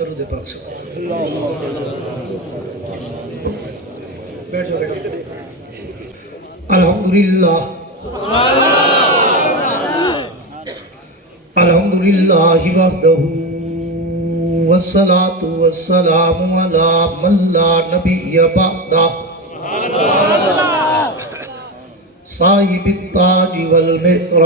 درود پاک سے بیٹھ جاؤ بیٹا. الحمدللہ الحمدللہ وحدہ والصلاة والسلام علی من لا نبی بعدہ صاحب التاج والمعراج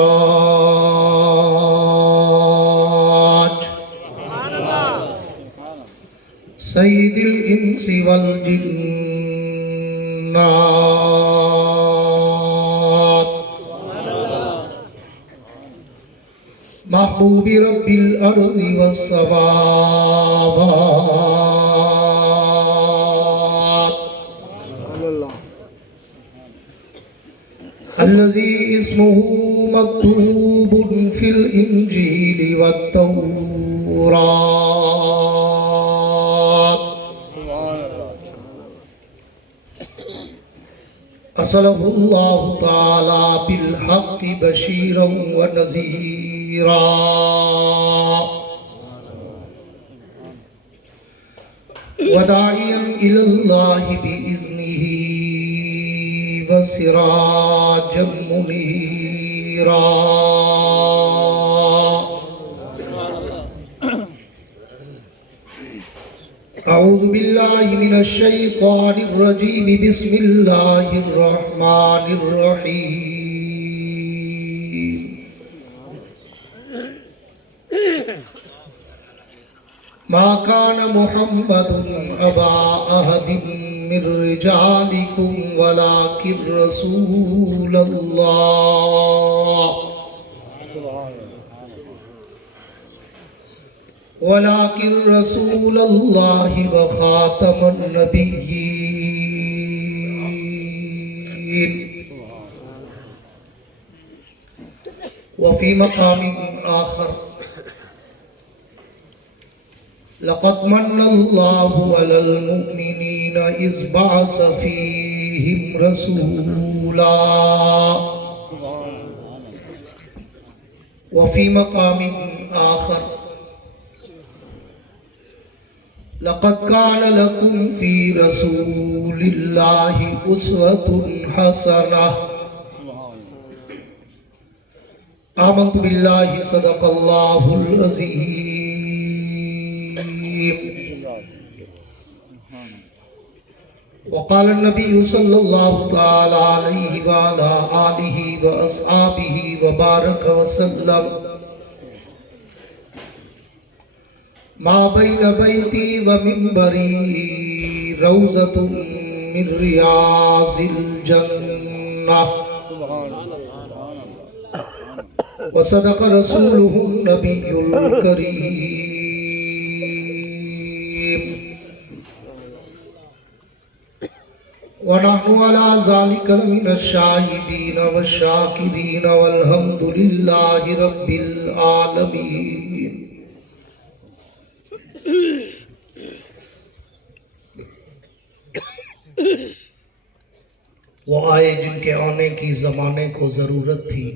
سید الانس والجنات محبوب رب الارض والسماوات الذي اسمه مكتوب في الانجيل والتوراة ارسله الله تعالى بالحق بشيرا ونذيرا وداعيا الى الله باذنه وسراجا منيرا. اعوذ باللہ من الشیطان الرجیم بسم اللہ الرحمن الرحیم. ما كان محمد ابا احد من رجالكم ولكن رسول الله وخاتم النبيين. وفي مقام آخر لقد من الله على المؤمنين إذ بعث فيهم رسولا. وفي مقام آخر لقد كان لكم في رسول الله أسوة حسنة. آمنت بالله صدق الله العظيم. وقال النبي صلى الله تعالى عليه وعلى آله وأصحابه وبارك وسلم ما بين بيتي ومنبري روضة من رياض الجنة. وصدق رسوله النبي الكريم. ونحن على ذلك لمن الشاهدين والشاكرين والحمد لله رب العالمين. وہ آئے جن کے آنے کی زمانے کو ضرورت تھی.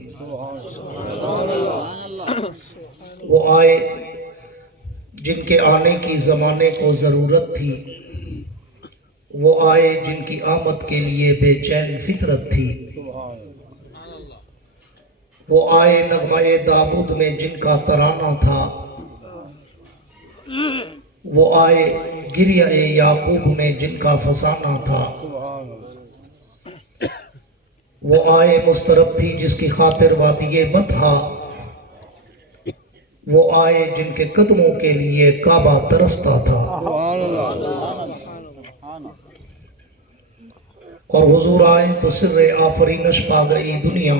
وہ آئے جن کے آنے کی زمانے کو ضرورت تھی. وہ آئے جن کی آمد کے لیے بے چین فطرت تھی. وہ آئے نغمہ داود میں جن کا ترانہ تھا. وہ آئے گریہ یعقوب میں جن کا فسانہ تھا. وہ آئے مسترب تھی جس کی خاطر وادی بطحا. وہ آئے جن کے قدموں کے لیے کعبہ ترستا تھا. اور حضور آئے تو سر آفرینش پا گئی دنیا.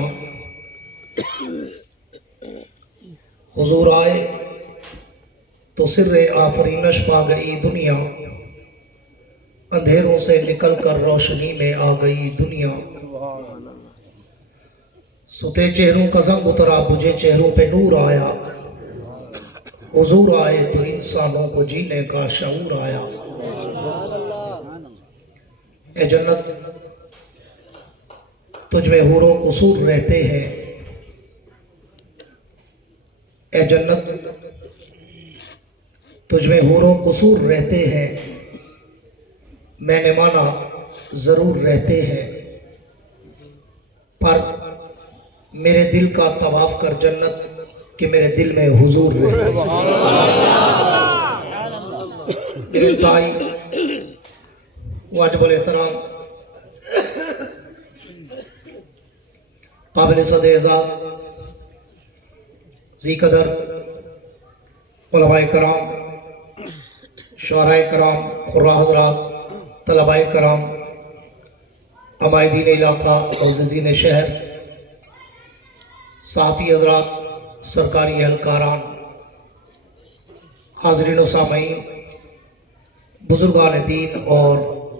حضور آئے تو سر آفرینش پا گئی دنیا. اندھیروں سے نکل کر روشنی میں آ گئی دنیا. ستے چہروں کا زنگ اترا بجھے چہروں پہ نور آیا. حضور آئے تو انسانوں کو جینے کا شعور آیا. اے جنت تجھ میں حور و قصور رہتے ہیں. اے جنت तुझ में हूरों कसूर रहते हैं, मैंने माना ज़रूर रहते हैं, पर मेरे दिल का तवाफ कर जन्नत कि मेरे दिल में हुजूर रहते हैं। मेरे ताई वाजिबुल एहतराम काबिल सदर एजाज़ ज़ी कदर उलमाए कराम, शुअराए कराम, खुर्रा हज़रात, तलबाए कराम, अमायदीन इलाका, मुअज़्ज़िज़ीन शहर, सहाफ़ी हज़रात, सरकारी एहलकारान, हाज़रीन व सामईन, बुज़ुर्गान दीन और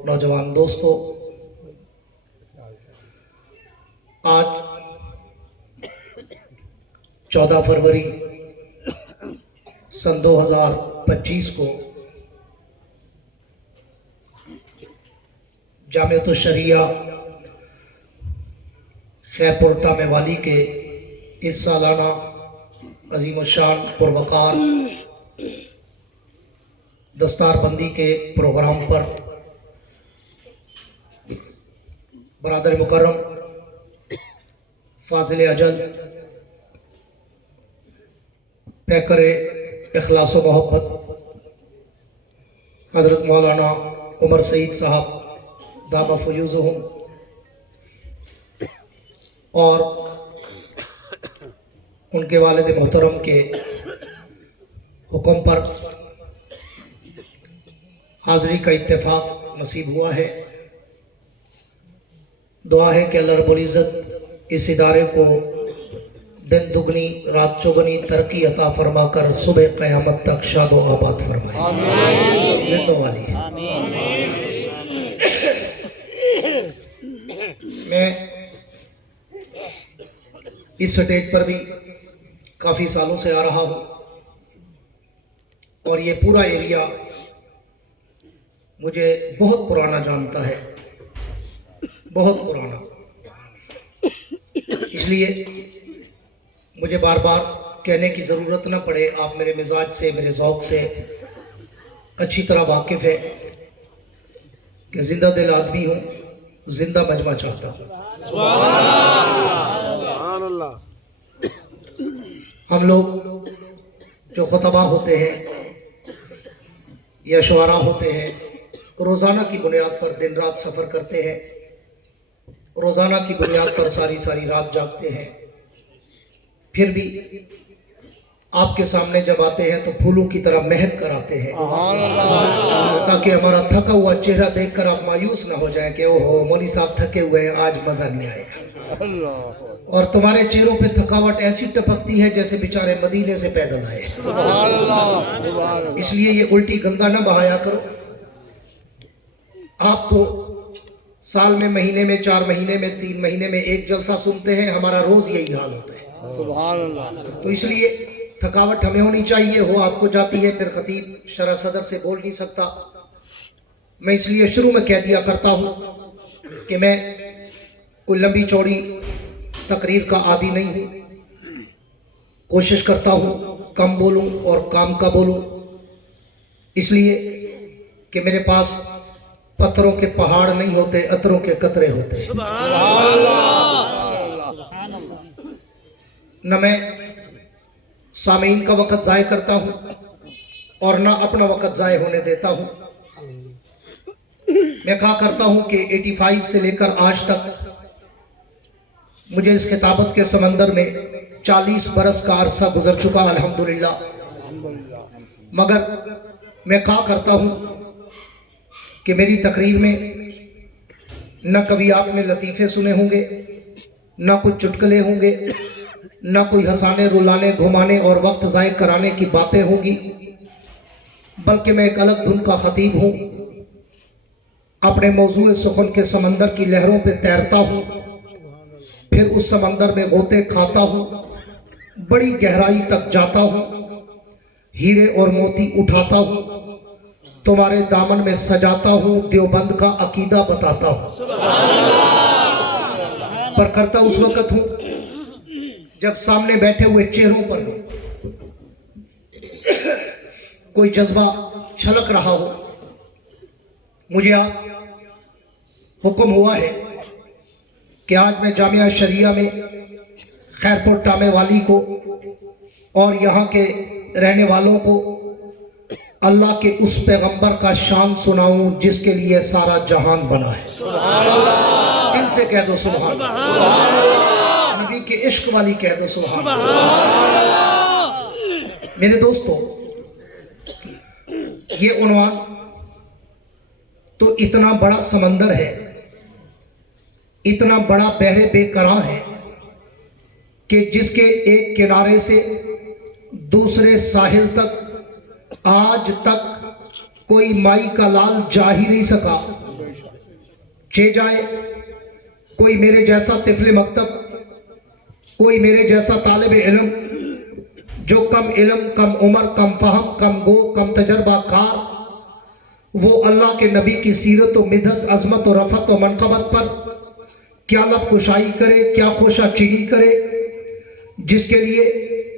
नौजवान दोस्तों, आज 14 फरवरी सन 2025 को जामियत शरिया खैरपुर टामे वाली के इस सालाना अजीम शान पुरवकार दस्तारबंदी के प्रोग्राम पर बरादर मुकर्रम फाजिल अजल पैकर इखलास व मोहब्बत हज़रत मौलाना उमर सईद साहब दामा फयूज़ुहुम और उनके वालिद मोहतरम के हुक्म पर हाज़री का इत्तेफाक नसीब हुआ है। दुआ है कि अल्लाह रब्बुल इज़्ज़त इस इदारे को दिन दुगनी रात चौगनी तरक्की अता फरमा कर सुबह क़यामत तक शाद व आबाद फरमाए। ज़िंदों वाली मैं इस स्टेज पर भी काफ़ी सालों से आ रहा हूँ और ये पूरा एरिया मुझे बहुत पुराना जानता है, बहुत पुराना। इसलिए मुझे बार बार कहने की ज़रूरत न पड़े, आप मेरे मिजाज से, मेरे ज़ौक़ से अच्छी तरह वाकिफ़ है कि ज़िंदा दिल आदमी हूँ, ज़िंदा मजमा चाहता हूँ। हम लोग जो खुतबा होते हैं या शुआरा होते हैं, रोज़ाना की बुनियाद पर दिन रात सफ़र करते हैं, रोज़ाना की बुनियाद पर सारी सारी रात जागते हैं, फिर भी आपके सामने जब आते हैं तो फूलों की तरह महक कर आते हैं, ताकि हमारा थका हुआ चेहरा देखकर आप मायूस ना हो जाएं कि ओहो मौली साहब थके हुए हैं, आज मज़ा नहीं आएगा। और तुम्हारे चेहरों पे थकावट ऐसी टपकती है जैसे बेचारे मदीने से पैदल आए। इसलिए ये उल्टी गंगा ना बहाया करो। आप तो साल में, महीने में, 4 महीने में, 3 महीने में एक जलसा सुनते हैं, हमारा रोज़ यही हाल होता है। तो इसलिए थकावट हमें होनी चाहिए, हो आपको जाती है, फिर खतीब शरा सदर से बोल नहीं सकता। मैं इसलिए शुरू में कह दिया करता हूँ कि मैं कोई लंबी चौड़ी तकरीर का आदी नहीं हूँ, कोशिश करता हूँ कम बोलूँ और काम का बोलूँ, इसलिए कि मेरे पास पत्थरों के पहाड़ नहीं होते, अतरों के कतरे होते। न मैं सामीन का वक़्त ज़ाय करता हूँ और ना अपना वक़्त ज़ाय होने देता हूँ। मैं कहा करता हूँ कि 85 से लेकर आज तक मुझे इस किताबत के समंदर में 40 बरस का अरसा गुजर चुका, अल्हम्दुलिल्लाह। मगर मैं कहा करता हूँ कि मेरी तकरीर में न कभी आपने लतीफ़े सुने होंगे, न कुछ चुटकुले होंगे, न कोई हंसाने, रुलाने, घुमाने और वक्त ज़ाय कराने की बातें होंगी, बल्कि मैं एक अलग धुन का खतीब हूँ। अपने मौजूए सुखन के समंदर की लहरों पे तैरता हूँ, फिर उस समंदर में गोते खाता हूँ, बड़ी गहराई तक जाता हूँ, हीरे और मोती उठाता हूँ, तुम्हारे दामन में सजाता हूँ, देवबंद का अकीदा बताता हूँ। पर करता उस वक़्त हूँ जब सामने बैठे हुए चेहरों पर کوئی جذبہ چھلک رہا ہو، مجھے آپ حکم ہوا ہے کہ آج میں جامعہ شریعہ میں خیرپور ٹامے والی کو اور یہاں کے رہنے والوں کو اللہ کے اس پیغمبر کا شان سناؤں جس کے لیے سارا جہان بنا ہے۔ دل سے کہہ دو سبحان اللہ، نبی کے عشق والی کہہ دو سبحان اللہ۔ میرے دوستو، یہ عنوان تو اتنا بڑا سمندر ہے، اتنا بڑا بحر بے کراں ہے کہ جس کے ایک کنارے سے دوسرے ساحل تک آج تک کوئی مائی کا لال جا ہی نہیں سکا۔ چے جائے کوئی میرے جیسا طفل مکتب، کوئی میرے جیسا طالب علم جو کم علم، کم عمر، کم فہم، کم گو، کم تجربہ کار، وہ اللہ کے نبی کی سیرت و مدحت، عظمت و رفعت و منقبت پر کیا لب کشائی کرے، کیا خوشہ چینی کرے، جس کے لیے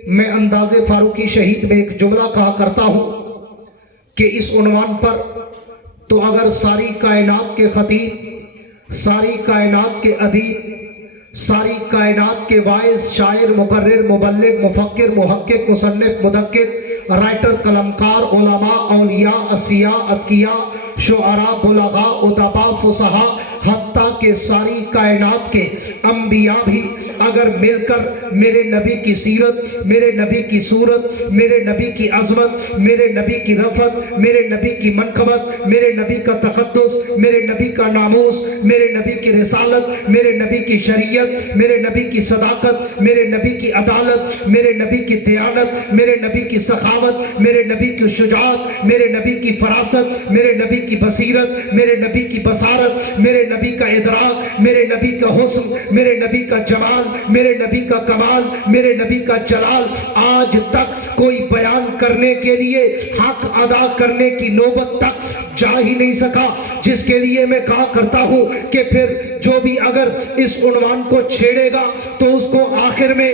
میں انداز فاروقی شہید میں ایک جملہ کہا کرتا ہوں کہ اس عنوان پر تو اگر ساری کائنات کے خطیب، ساری کائنات کے ادیب، ساری کائنات کے واعظ، شاعر، مقرر، مبلغ، مفکر، محقق، مصنف، مدقق، رائٹر، قلمکار، علماء، اولیاء، اصفیاء، اتقیاء، شعراء، بلغاء، ادباء، فصحاء، حتیٰ کہ ساری کائنات کے انبیاء بھی اگر مل کر میرے نبی کی سیرت، میرے نبی کی صورت، میرے نبی کی عظمت، میرے نبی کی رفعت، میرے نبی کی منقبت، میرے نبی کا تقدس، میرے نبی کا ناموس، میرے نبی کی رسالت، میرے نبی کی شریعت، میرے نبی کی صداقت، میرے نبی کی عدالت، میرے نبی کی دیانت، میرے نبی کی سخاوت، میرے نبی کی شجاعت، میرے نبی کی فراست، میرے نبی کی بصیرت، میرے نبی کی بصارت، میرے نبی کا ادراک، میرے نبی کا حسن، میرے نبی کا جمال، میرے نبی کا کمال، میرے نبی کا جلال، آج تک کوئی بیان کرنے کے لیے، حق ادا کرنے کی نوبت تک جا ہی نہیں سکا، جس کے لیے میں کہا کرتا ہوں کہ پھر جو بھی اگر اس عنوان کو چھیڑے گا تو اس کو آخر میں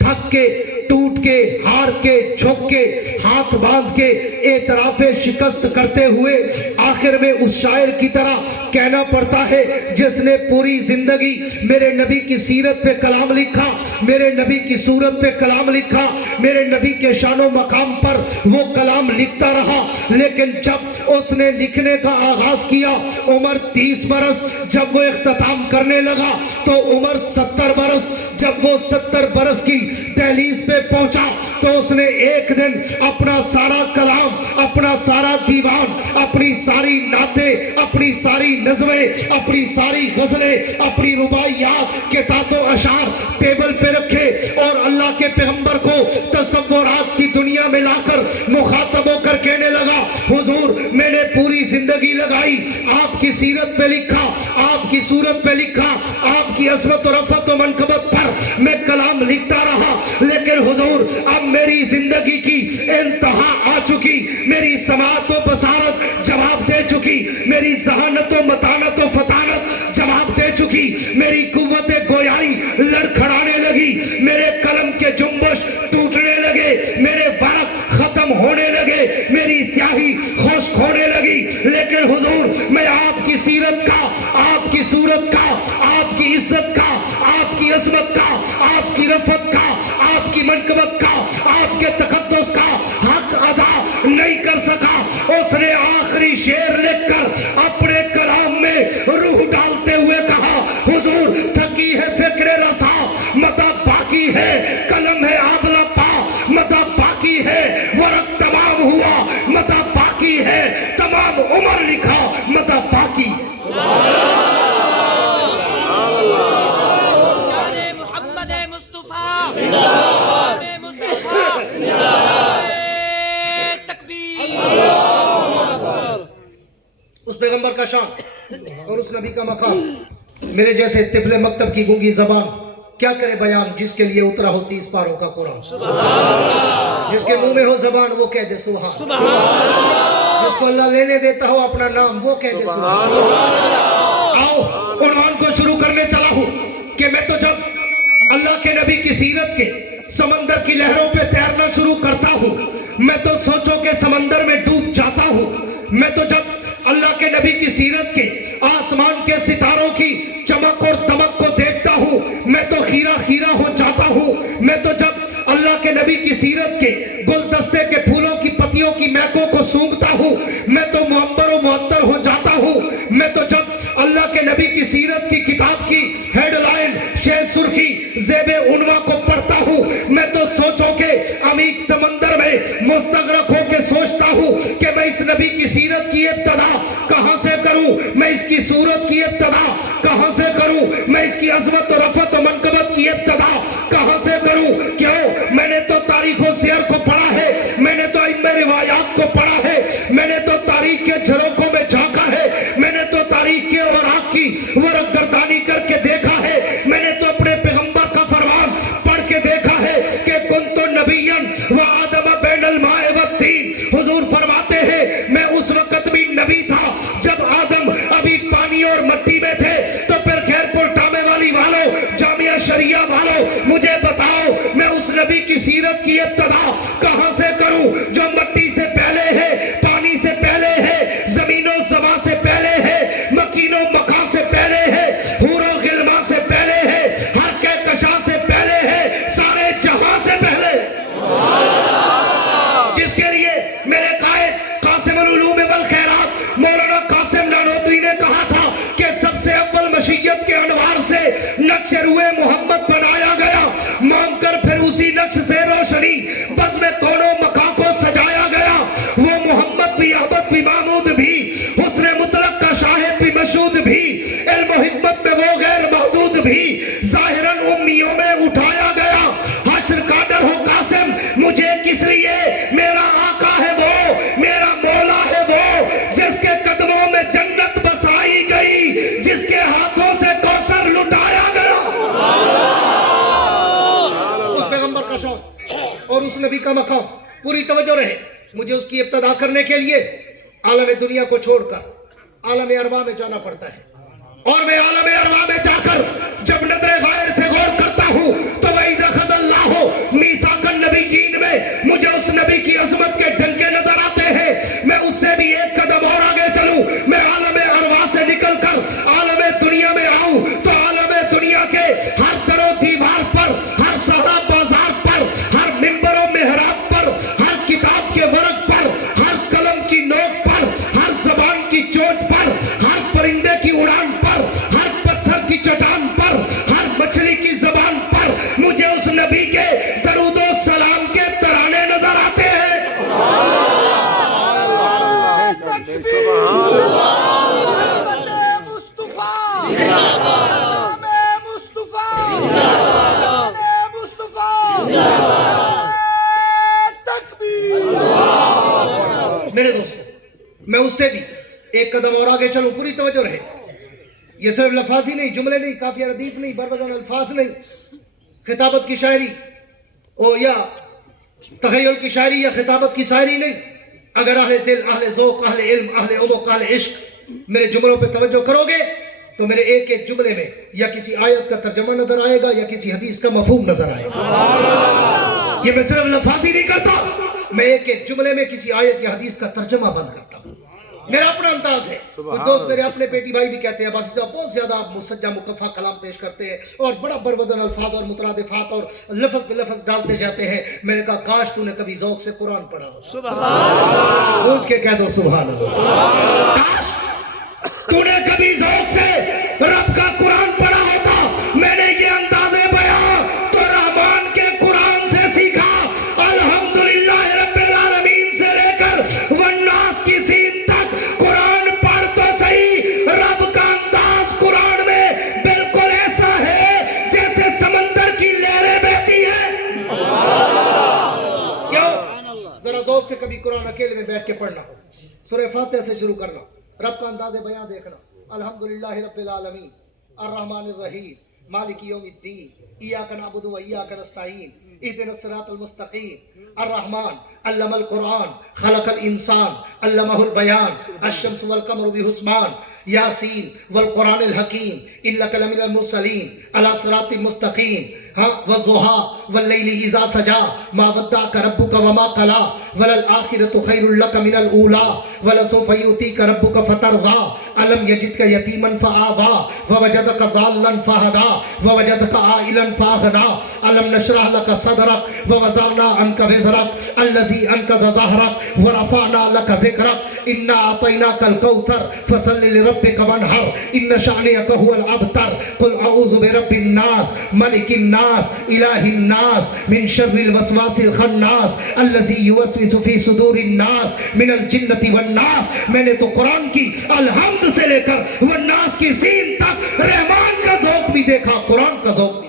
تھک کے، ٹوٹ کے، ہار کے، جھک کے، ہاتھ باندھ کے، اعتراف شکست کرتے ہوئے آخر میں اس شاعر کی طرح کہنا پڑتا ہے جس نے پوری زندگی میرے نبی کی سیرت پہ کلام لکھا، میرے نبی کی صورت پہ کلام لکھا، میرے نبی کے شان و مقام پر وہ کلام لکھتا رہا، لیکن جب اس نے لکھنے کا آغاز کیا عمر 30 برس، جب وہ اختتام کرنے لگا تو عمر 70 برس، جب وہ 70 برس کی دہلیز پہ پہنچا تو اس نے ایک دن اپنا سارا کلام، اپنا سارا دیوان، اپنی ساری نعتیں، اپنی ساری نظمیں، اپنی ساری غزلیں، اپنی رباعیات، قطعات و اشعار ٹیبل پہ رکھے اور اللہ کے پیغمبر کو تصورات کی دنیا میں لا کر مخاطب ہو کر کہنے لگا، حضور میں نے پوری زندگی لگائی آپ کی سیرت پہ لکھا، آپ کی صورت پہ لکھا، آپ کی عظمت و رفعت و منقبت پر میں کلام لکھتا رہا، لیکن حضور اب میری زندگی کی انتہا آ چکی، میری سماعت و بصارت جواب دے چکی، میری ذہانت و متانت و فطانت جواب دے چکی، میری قوت گویائی لڑکھڑانے لگی، میرے قلم کے جنبش ٹوٹنے لگے، میرے ورق ختم ہونے لگے، میری سیاہی خشک ہونے لگی، لیکن حضور میں آپ کی سیرت کا، آپ کی صورت کا، آپ کی عزت کا، آپ کی عظمت کا، آپ کی رفعت کا، آپ کی منقبت کا، آپ کے تقدس کا حق ادا نہیں کر سکا۔ اس نے آخری شعر لکھ کر اپنے کلام میں روح ڈالتے ہوئے کہا، حضور تھکی ہے فکر رسا متا باقی ہے، قلم ہے آبلا پا متا باقی ہے، ورق تمام ہوا متا باقی ہے، تمام عمر لکھا متا باقی۔ اس پیغمبر کا شان اور اس نبی کا مقام میرے جیسے طفل مکتب کی گونگی زبان کیا کرے بیان، جس کے لیے اترا ہو 30 پاروں کا قرآن، جس کے منہ میں ہو زبان وہ کہہ دے سبحان، جس کو اللہ لینے دیتا ہو اپنا نام وہ کہہ دے سبحان۔ آؤ عنوان کو شروع کرنے چلا ہوں کہ میں تو جب اللہ کے نبی کی سیرت کے سمندر کی لہروں پہ تیرنا شروع کرتا ہوں میں تو سوچوں کے سمندر میں ڈوب جاتا ہوں. میں تو جب اللہ کے نبی کی سیرت کے آسمان کے ستاروں کی چمک اور دمک کو دیکھتا ہوں میں تو خیرہ خیرہ ہو جاتا ہوں. میں تو جب اللہ کے نبی کی سیرت کے گلدستے کے پھولوں کی پتیوں کی مہکوں کو سونگھتا ہوں میں تو معمر و معطر ہو جاتا ہوں. میں تو جب اللہ کے نبی کی سیرت کی کتاب کی ہیڈ لائن شہ سرخی زیب عنوان کو پڑھتا ہوں میں تو سوچوں کے عمیق سمندر میں مستغرق ہو کے سوچتا ہوں کہ میں اس نبی کی سیرت کی ابتدا کہاں سے کروں, میں اس کی صورت کی ابتدا کہاں سے کروں, میں اس کی عظمت و رفعت و منقبت کی ابتدا کہاں سے کروں. کیوں؟ میں نے تو تاریخ و سیر کو پڑھا ہے, میں نے تو ائمہ روایات کو پڑھا ہے, میں نے تو تاریخ کے جھروکوں میں جھانکا ہے, میں نے تو تاریخ کے اوراق کی ورق گردانی کر کے دیکھا ہے, میں نے تو اپنے پیغمبر کا فرمان پڑھ کے دیکھا ہے کہ کنت نبیًا و آدم بین الماء والطین. حضور فرماتے ہیں میں اس وقت بھی نبی تھا جب آدم ابھی پانی اور مٹی میں تھے. تو پھر خیر پور ٹامے والی والوں, جامعہ شریعہ والوں, مجھے بتاؤ میں اس نبی کی سیرت کی ابتدا کہاں سے کروں جو مٹی سے پہلے ہے, پانی سے پہلے ہے, زمین و زمان سے پہلے ہے, مکین و مکان سے پہلے ہے, حور و غلمان سے پہلے ہے, ہر کہکشاں سے پہلے ہے, سارے جہاں سے پہلے, جس کے لیے میرے قائد قاسم العلوم والخیرات مولانا قاسم نانوتری نے کہا تھا کہ سب سے اول مشیت کے انوار سے نقش روئے محمد بنایا گیا, مانگ کر پھر اسی نقش سے روشنی بزم کون و مکان کو سجایا گیا. وہ محمد بھی, احمد بھی, محمود بھی, حسن مطلق کا شاہد بھی, مشہود بھی, علم و حکمت میں وہ غیر محدود بھی, ظاہراً امیوں میں اٹھایا گیا. حشر کا ڈر ہو قاسم مجھے کس لیے, میرا آقا ہے وہ, میرا مولا ہے وہ, جس کے قدموں میں جنت بسائی گئی, جس کے ہاتھوں سے کوثر لٹایا گیا. اس پیغمبر کا شوق اور اس نبی کا مقام, پوری توجہ رہے. مجھے اس کی ابتدا کرنے کے لیے عالم دنیا کو چھوڑ کر عالم ارواح میں جانا پڑتا ہے, اور میں عالم ارواح میں جا کر جب نظر غیر سے غور کرتا ہوں تو وَإِذَا أَخَذَ اللَّهُ مِيثَاقَ النَّبِيِّينَ میں مجھے اس نبی کی عظمت کے ڈنکے نظر آتے ہیں. میں اس سے بھی ایک قدم اور آگے چلوں, میں عالم ارواح سے نکل کر عالم دنیا میں آؤں تو عالم دنیا کے ہر در و دیوار پر, ہر صحرا بازار پر, ہر منبر و محراب پر, ہر کتاب کے ورق پر, ہر قلم کی نوک پر, ہر زبان کی چوٹ پر, ہر پرندے کی اڑان پر, ہر پتھر کی چٹان پر, ہر مچھلی کی زبان پر مجھے اس نبی کے درود و سلام کے ترانے نظر آتے ہیں. میرے دوستو, میں اس سے بھی ایک قدم اور آگے چلوں, پوری توجہ رہے. یہ صرف لفاظ ہی نہیں, جملے نہیں, کافیہ ردیف نہیں, بربدن الفاظ نہیں, خطابت کی شاعری یا تخیل کی شاعری یا خطابت کی شاعری نہیں. اگر اہل دل, اہل ذوق, اہل علم, اہل عمق, اہل عشق میرے جملوں پہ توجہ کرو گے تو میرے ایک ایک جملے میں یا کسی آیت کا ترجمہ نظر آئے گا یا کسی حدیث کا مفہوم نظر آئے گا. یہ میں صرف لفاظ ہی نہیں کرتا, میں ایک ایک جملے میں کسی آیت یا حدیث کا ترجمہ بند کرتا ہوں. میرا اپنا انداز ہے. دوست میرے اپنے بیٹی بھائی بھی کہتے ہیں بس بہت زیادہ آپ مسجع مکفہ کلام پیش کرتے ہیں اور بڑا بربدن الفاظ اور مترادفات اور لفظ پہ لفظ ڈالتے جاتے ہیں. میں نے کہا کاش تو نے کبھی ذوق سے قرآن پڑھا ہو. سبحان اللہ, پوچھ کے کہہ دو سبحان اللہ. کاش تو نے کبھی ذوق سے رب کا قرآن پڑھا ہوتا. میں نے یہ انداز بیان تو رحمان کے قرآن سے سیکھا. الحمدللہ رب العالمین سے لے کر والناس کی سین تک قرآن پڑھ تو صحیح, رب کا انداز قرآن میں بالکل ایسا ہے جیسے سمندر کی لہریں بہتی ہیں. کیوں؟ ذرا ذوق سے کبھی قرآن اکیلے میں بیٹھ کے پڑھنا, سورہ فاتحہ سے شروع کرنا, رب کا انداز بیان دیکھنا. الحمدللہ رب العالمین الرحمن الرحیم مالک یوم الدین ایاک نعبد و ایاک نستعین اہدنا الصراط المستقیم الرحمن علم القرآن خلق الانسان علمہ البیان الشمس والقمر بحسبان یاسین والقرآن الحکیم انک لمن المرسلین علی صراط مستقیم ہاں والضحا واللیل اذا سجا ما ودعک ربک وما قلا وللآخرۃ خیر لک من الاولی ولسوف یؤتیک ربک فترضی الم یجدک یتیما فآوی ووجدک ضالا فہدی ووجدک عائلا فاغنی الم نشرح لک صدرک ووضعنا عنک وزرک الذی انقض ظہرک ورفعنا لک ذکرک انا اعطیناک الکوثر فصل لربک وانحر ان شانئک هو الابتر قل اعوذ برب الناس ملک الناس الہ الناس من شر الوسواس الخناس الذی یوسوس فی صدور الناس من الجنۃ والناس. میں نے تو قرآن کی الحمد سے لے کر والناس کی سین تک رحمان کا ذوق بھی دیکھا، قرآن کا ذوق بھی.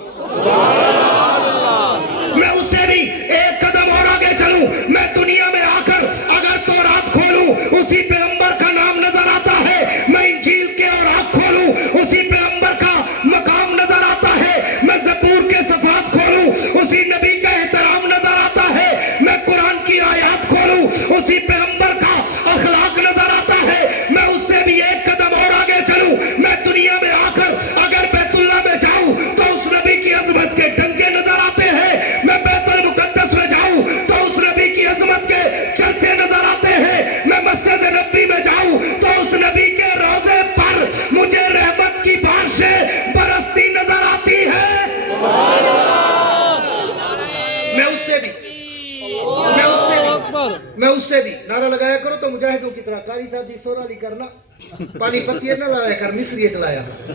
میں اس سے بھی ایک قدم اور آگے چلوں. میں دنیا میں آ کر اگر تورات کھولوں اسی پیغمبر کا نام نظر آتا ہے. میں انجیل کے اور آنکھ کھولوں اسی پیغمبر کا مقام نظر آتا ہے. میں زبور کے صفحات کھولوں اسی نبی کا احترام نظر آتا ہے. میں قرآن کی آیات کھولوں اسی پیغمبر کا اخلاق نظر آتا ہے. میں اس سے بھی ایک قدم اور آگے چلوں. میں دنیا میں آ کر اگر بیت اللہ میں جاؤں تو اس نبی کی عظمت کے ڈنکے نظر آتے ہیں. میں بیت المقدس میں جاؤں تو اس نبی کی عظمت کے چرچے نظر آتے ہیں. میں مسجد نبوی میں جاؤں تو اس نبی کے روضے پر مجھے رحمت کی بارشیں برستی نظر آتی ہے. میں اس سے بھی نعرہ لگایا کرو تو مجاہدوں کی طرح قاری صاحب دی سورہ لی کرنا، پانی پتیے نہ لایا کر، مصریے چلایا کر.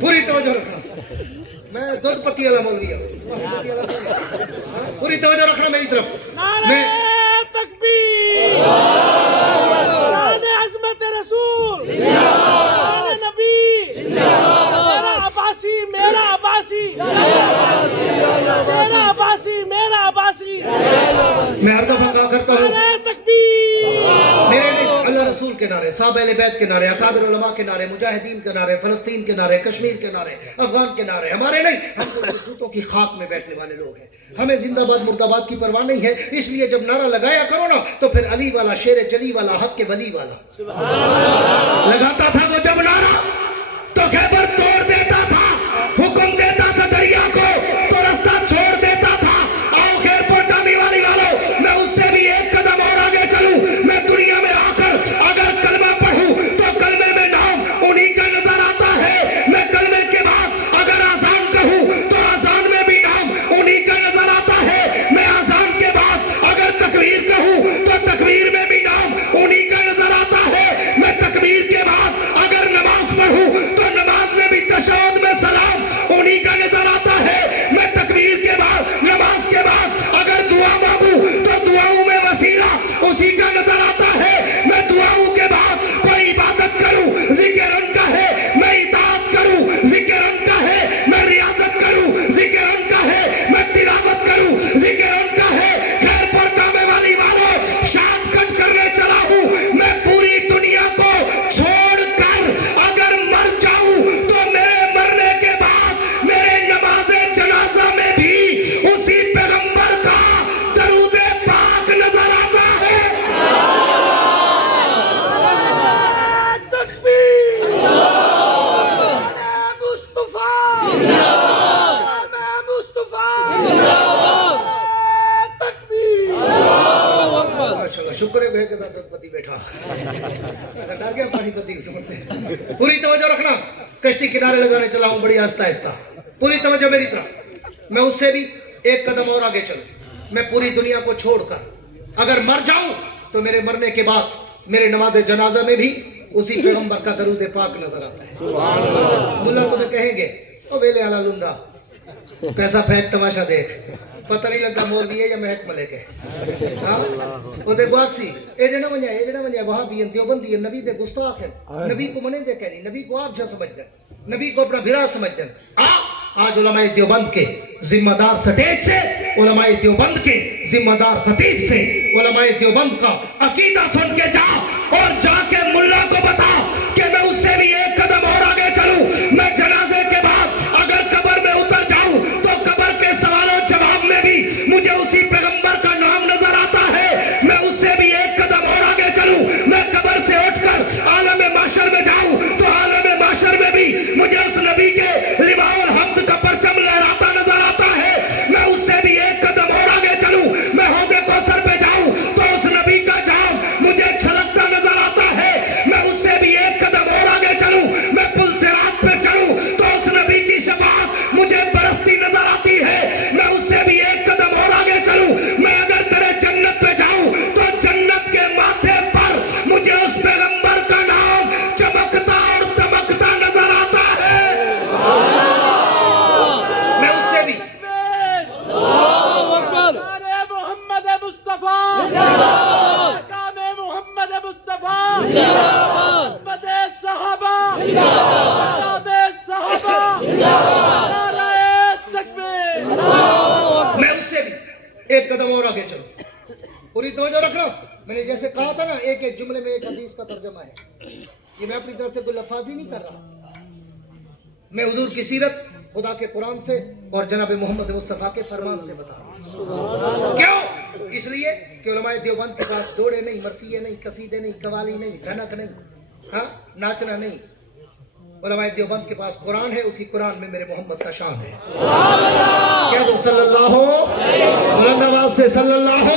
پوری توجہ رکھنا. میں دودھ پتی والا مولوی ہوں. پوری توجہ رکھنا میری طرف. میں تکبیر، شان عظمت رسول، شان نبی، میرا عباسی، میرا عباسی، میرا عباسی، میرا عباسی. میں ہر دفعہ کہا کرتا ہوں میرے لیے اللہ رسول کے نعرے، صحابہ اہل بیت کے نعرے، اکابر علماء کے نعرے، مجاہدین کے نعرے، فلسطین کے نعرے، کشمیر کے نعرے، افغان کے نعرے ہمارے نہیں. ہم تو جوتوں کی خاک میں بیٹھنے والے لوگ ہیں. ہمیں زندہ باد مرد آباد کی پرواہ نہیں ہے. اس لیے جب نعرہ لگایا کرو نا تو پھر علی والا، شیر جلی والا، حق کے ولی والا لگاتا تھا. وہ جب نعرہ تو خیبر توڑ دیتا تھا، حکم دیتا تھا دریا کو تو رستہ چھوڑ دیتا تھا. آؤ خیر پوٹامی والی والوں، میں اس سے بھی ایک قدم اور آگے چلوں. میں دنیا میں آ کر اگر کلمہ پڑھوں تو کلمے میں نام انہی کا نظر آتا ہے. میں کلمے کے بعد اگر آزان کہوں تو آزان میں بھی نام انہی کا نظر آتا ہے. میں آزان کے بعد اگر تکبیر کہوں تو تکبیر میں بھی نام انہی کا نظر آتا ہے. میں تکبیر کے بعد اگر نماز پڑھوں تو نماز میں بھی تشہد میں سلام انہی کا نظر آتا ہے. میں تکبیر کے بعد، نماز کے بعد اگر دعا مانگوں تو دعاؤں میں وسیلہ اسی کا نظر آتا ہے. میں دعاؤں کے بعد کوئی عبادت کروں ذکر ان کا ہے. میں اطاعت کروں ذکر ان کا ہے. میں ریاضت کروں ذکر ان کا ہے. میں تلاوت کروں ذکر ان کا ہے. خیر پر کامے والی والوں، شارٹ کٹ کرنے چلا ہوں. میں پوری دنیا کو چھوڑ کر اگر مر جاؤں تو میرے مرنے کے بعد میرے نماز جنازہ میں بھی اسی پیغمبر کا درود پاک نظر آتا ہے. تکبیر، مصطفیٰ، مصطفیٰ، تکبیر. ماشاءاللہ، شکر ہے کہ دودھ پتی بیٹھا. ڈر گیا پانی پتی سمجھتے ہیں. پوری توجہ رکھنا. کشتی کنارے لگانے چلا ہوں بڑی آہستہ آہستہ. پوری توجہ میری طرف. میں اس سے بھی ایک قدم اور آگے چلوں. میں پوری دنیا کو چھوڑ کر اگر مر جاؤں تو میرے مرنے کے بعد میرے نماز جنازہ میں بھی اسی پیغمبر کا درود پاک نظر آتا ہے. ملا تمہیں کہیں گے او ویلے والا لندا پیسہ پھینک تماشا دیکھ، پتہ نہیں لگتا مولوی ہے یا مہک ملک ہے. ہاں وہ دیکھو آکسی ایڈے نہ منیا وہاں بھی دیوبندی ہے. نبی دے گستاخ ہیں. نبی کو منے دے کہنی، نبی کو آپ جا سمجھ دیں، نبی کو اپنا بھرا سمجھ دیں. آج علماء دیوبند کے ذمہ دار سٹیج سے، علماء دیوبند کے ذمہ دار خطیب سے علماء دیوبند کا عقیدہ سن کے جا اور جا کے ملا کو بتا کہ میں اس سے بھی ایک قدم اور آگے چلوں. میں جنازے کے بعد اگر قبر میں اتر جاؤں تو قبر کے سوال و جواب میں بھی مجھے اسی پیغمبر کا نام نظر آتا ہے. میں اس سے بھی ایک قدم اور آگے چلوں. میں قبر سے اٹھ کر عالم محشر میں جاؤں تو عالم محشر میں بھی مجھے اس نبی کے لواء الحمد کا پرچم لہراتا نظر آتا ہے. कदम और आगे चलो, पूरी तवज्जो रखना। मैंने जैसे कहा था ना, एक एक जुमले में एक हदीस का तर्जुमा है। ये मैं अपनी तरफ से कोई लफाजी नहीं कर रहा, मैं हुजूर की सीरत खुदा के कुरान से और जनाब मोहम्मद मुस्तफ़ा के फरमान से बता रहा हूं। क्यों? इसलिए कि उलमाए देवबंद के पास दौड़े नहीं, मरसिये नहीं, कसीदे नहीं, कवाली नहीं, धनक नहीं, हाँ नाचना नहीं। उलमाए देवबंद के पास कुरान है, उसी कुरान में मेरे मोहम्मद का शान है। क्या तुम सल्लल्लाहु बुलंद आवाज से सल्लल्लाहु।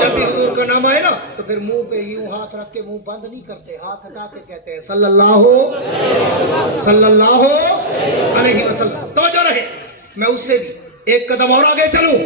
जब भी हुजूर का नाम आए ना तो फिर मुंह पे यूं हाथ रख के मुंह बंद नहीं करते, हाथ हटा के कहते हैं सल्लल्लाहु अलैहि वसल्लम। तवज्जो रहे, मैं उससे भी एक कदम और आगे चलूं,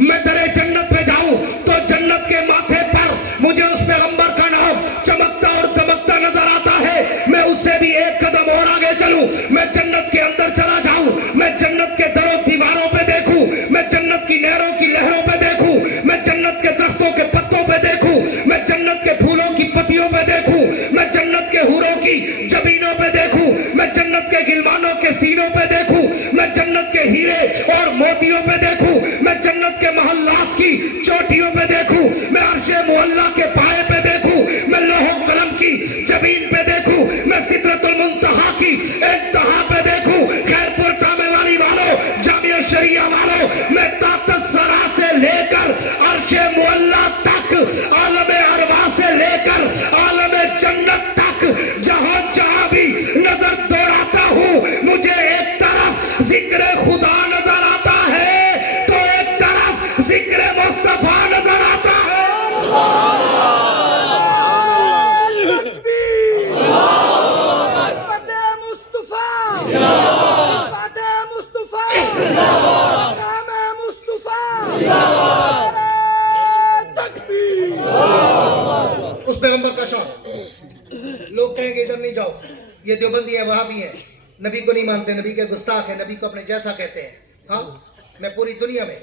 मैं तेरे जन्नत पे जाऊं तो जन्नत के माथे पर मुझे उस पैगंबर का नाम चमकता और दमकता नजर आता है। मैं उससे भी एक कदम और आगे चलूं, मैं जन्नत के अंदर चला जाऊं, मैं जन्नत के दरों दीवारों पे देखूं, मैं जन्नत की नहरों की लहरों पे देखूं, मैं जन्नत के दरख्तों के पत्तों पे देखूं, मैं जन्नत के फूलों की पत्तियों पे देखूं, मैं जन्नत के हूरों की जबीनों पे देखूं, मैं जन्नत के गिलमानों के सीनों पे देखूं, मैं जन्नत के हीरे और मोतियों पे देखूं, मैं जन्नत के महल्लात की चोटियों पे देखूं, मैं अर्शे मुअल्ला के पाए पे देखूं, मैं लौह कलम की जबीन पे देखूं, मैं सिदरतुल मुंतहा की इंतहा पे देखूं। खैरपुर कामे वाली वालों, जामिया शरिया वालों, मैं ताकत सरा से लेकर अर्शे मुअल्ला तक, आलम अरवा से लेकर आलम जन्नत तक, जहां जहां भी नजर दौड़ाता हूं, मुझे एक तरफ जिक्र खुदा नजर आता है तो एक तरफ जिक्र मुस्तफा नजर आता है। उस पैगंबर का शान। लोग कहेंगे इधर नहीं जाओ, ये देवबंदी है, वहां भी है, नबी को नहीं मानते, नबी के गुस्ताख है, नबी को अपने जैसा कहते हैं। हाँ, मैं पूरी दुनिया में